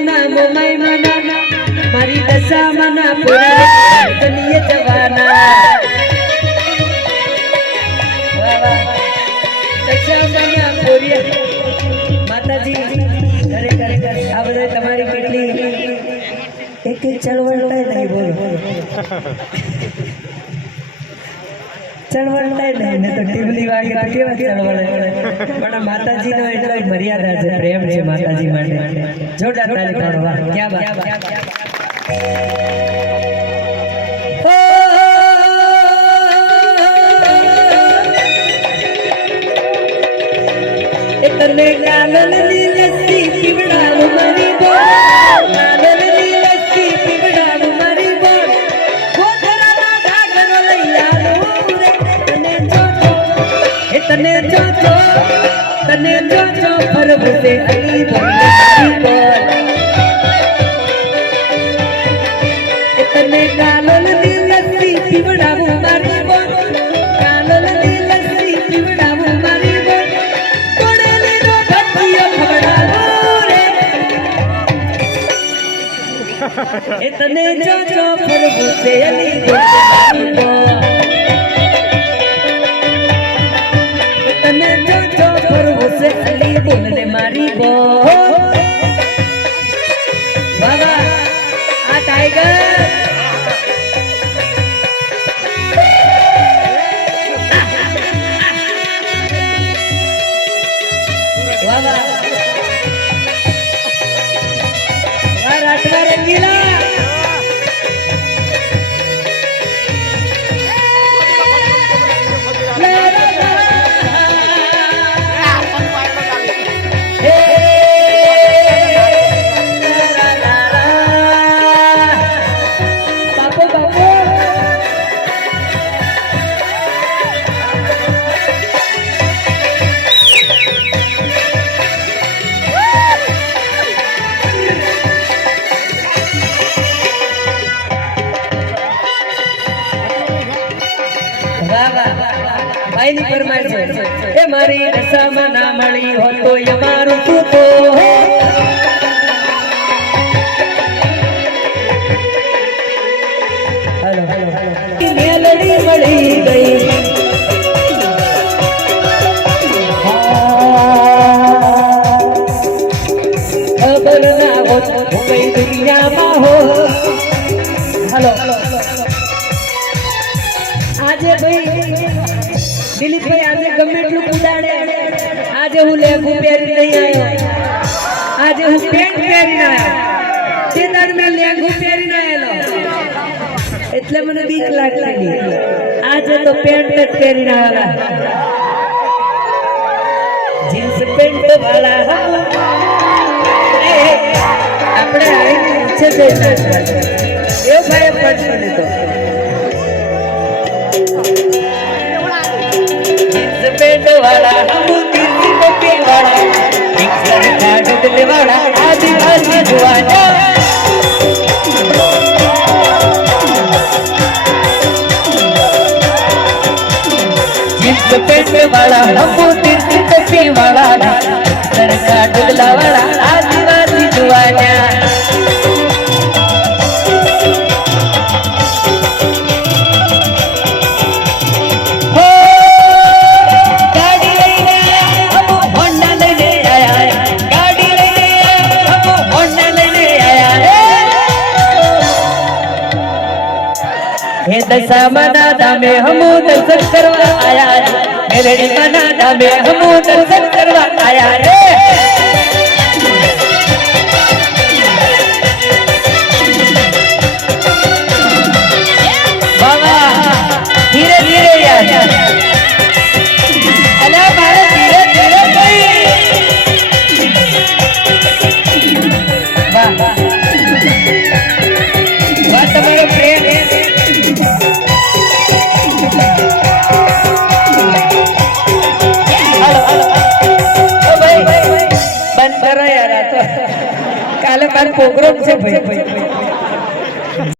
મના મોમાઈ મના મારી દશા મના પૂરા દનિયે જવાના દશા મના પૂરી માતાજી ઘરે ઘરે આ બધા તમારી કેટલી એક ચળવળ નહીં બોલો ચળવળ નહીં તો ટીમલી વાગે તો કેવા ચળવળ પણ માતાજીનો એટલો મર્યાદા છે પ્રેમ છે માતાજી માટે જોરદાર તાળી પાડો વાહ ક્યાં બાત તને કાનલની લસ્સી પીવડાવું મારી બોલ કાનલની લસ્સી પીવડાવું મારી બોલ ગોધરાના ઢાગરો લઈ આવું રે તને જોજો ફરવસે અલી બોલ મારી બોલ તને કાનલની લસ્સી પીવડાવું મારી બોલ કાનલની લસ્સી પીવડાવું મારી બોલ तने जो फरवसे अली तने जो फरवसे अली बोलने मारी बो बाबा आ टाइगर बाबा राठवा रंगीला भाई ની ફરમાઈશ છે એ મારી દશામાં ના મળી હો તો અમારું તું તો હેલો મેલડી મળી ગઈ ખબર ના હો તો કઈ દુનિયામાં હો હેલો આજે ભાઈ દિલીપ ભાઈ આજે ગમે એટલું કુદાડે આજે હું લેગુ પહેરી નહીં આવ્યો આજે હું પેન્ટ પહેરીને આવ્યો તે દરમિયાન લેગુ પહેરીને આવેલો એટલે મને બીક લાગતી આજે તો પેન્ટ જ પહેરીને આવેલા જીન્સ પેન્ટ વાળા આપણે આવીને નીચે બેસા એ ભાઈ પડશે ને તો पेट वाला हम किसी को पे वाला मिक्सर काट दे वाला आदिवासी जुआना जिस पेट वाला हम किसी को पे वाला मिक्सर काट दे वाला आदिवासी जुआना दशा मना दामे हम दर्शन करवा आया रे मेरे मना दामे हम दर्शन करवा आया रे बाबा धीरे धीरे यार अला मारे धीरे धीरे कोई वाह वाह तुम्हारे प्रेम काले मार प्रोग्राम से भाई